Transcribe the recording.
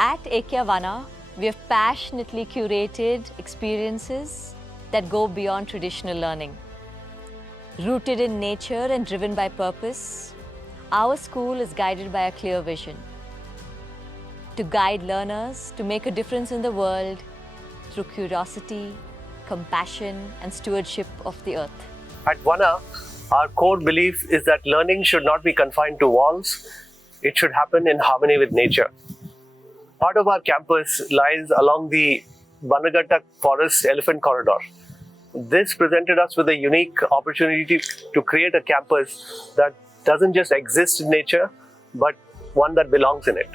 At Ekya Vana, we have passionately curated experiences that go beyond traditional learning. Rooted in nature and driven by purpose, our school is guided by a clear vision: to guide learners to make a difference in the world through curiosity, compassion, and stewardship of the earth. At Vana, our core belief is that learning should not be confined to walls. It should happen in harmony with nature. Part of our campus lies along the Banagatta Forest Elephant Corridor. This presented us with a unique opportunity to create a campus that doesn't just exist in nature, but one that belongs in it.